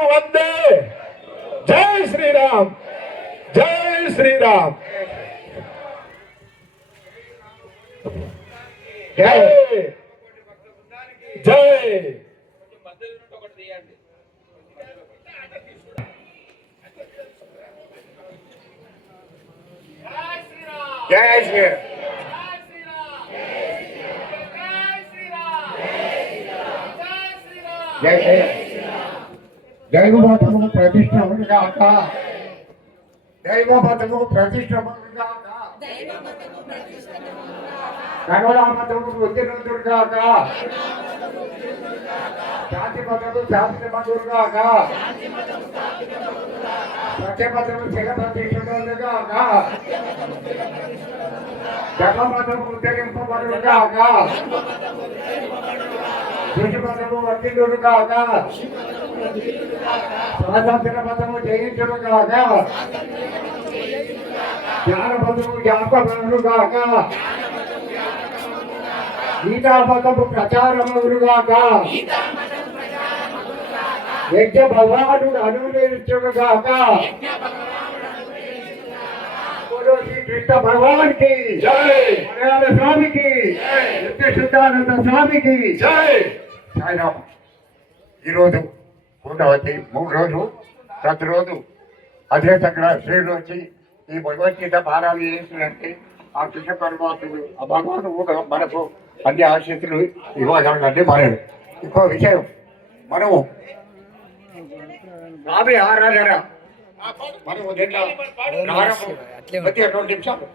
वंदे जय श्रीराम जय श्रीराम जय जय जय श्री जय जय दैवमातము ప్రతిష్ఠాపనగాక दैवमातము ప్రతిష్ఠాపనగాక కరుణామతము వృద్ధినందుగాక శాంతిమతము శాంతిమందుగాక సత్యమతము జగప్రతిష్ఠుడుగాక ధర్మమతము ఉద్ధరింపబడుగాక దుష్మతము వర్ధిల్లుగాక స్వాతంత్ర మతము జయించుగాక జ్ఞానమతము జ్ఞాపకముగాక గీతామతము ప్రచారముగాక యజ్ఞ భగవానుడు అనుగ్రహించుగాక శ్రీ కృష్ణ భగవాన్ కి జై మలయాళ స్వామికి నిత్య శుద్ధానంద స్వామికి జై సాయిరామ్. ఈరోజు పూర్ణవతి 3 రోజులు ప్రతిరోజు అదే దగ్గర శ్రీలు వచ్చి ఈ భగవద్గీత పారాయణ చేసినట్టే ఆ కృష్ణ పరమాత్ముడు ఆ భగవాను కూడా మనకు అన్ని ఆశీస్సులు ఇవ్వగలంటే మనడు. ఇంకో విషయం, మనము స్వామి ఆరాధన మనము ప్రతి 2 నిమిషాలు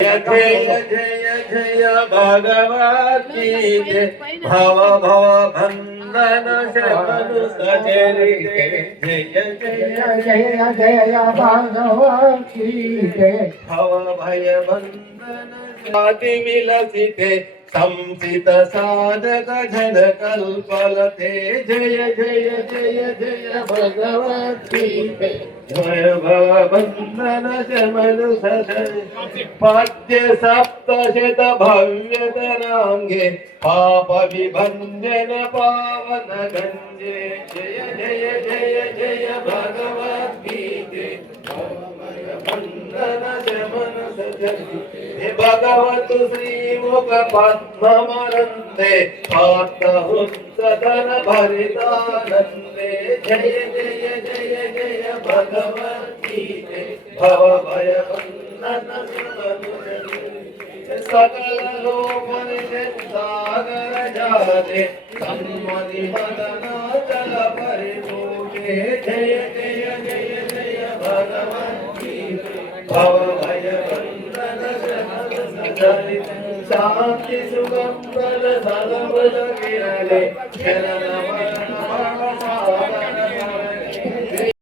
जय जय जय भगवती भव भव बंधन शरणु सचरिते जय जय जय जय भगवती भव भय बंधन शाति विलसिते संसित साधक जन कल्पलते जय जय जय जय भगवती जय भव बंधन शमनु पद्य सप्तशत भव्य तरांगे पाप विभंजन पावन गंजे जय जय जय जय भगवती बंधन शमन हे भगवत श्री मुख पद्ममरंदे पार्थहुत्सधन भरितानंदे जय जय जय जय भगवती भव भय बंधन सकल लोक सागर जाते सम्मति मदना चल परिपूजे जय जय जय जय भगवती भव भय बंधन शांति सुगम बल सलबल गिरले शरण मरण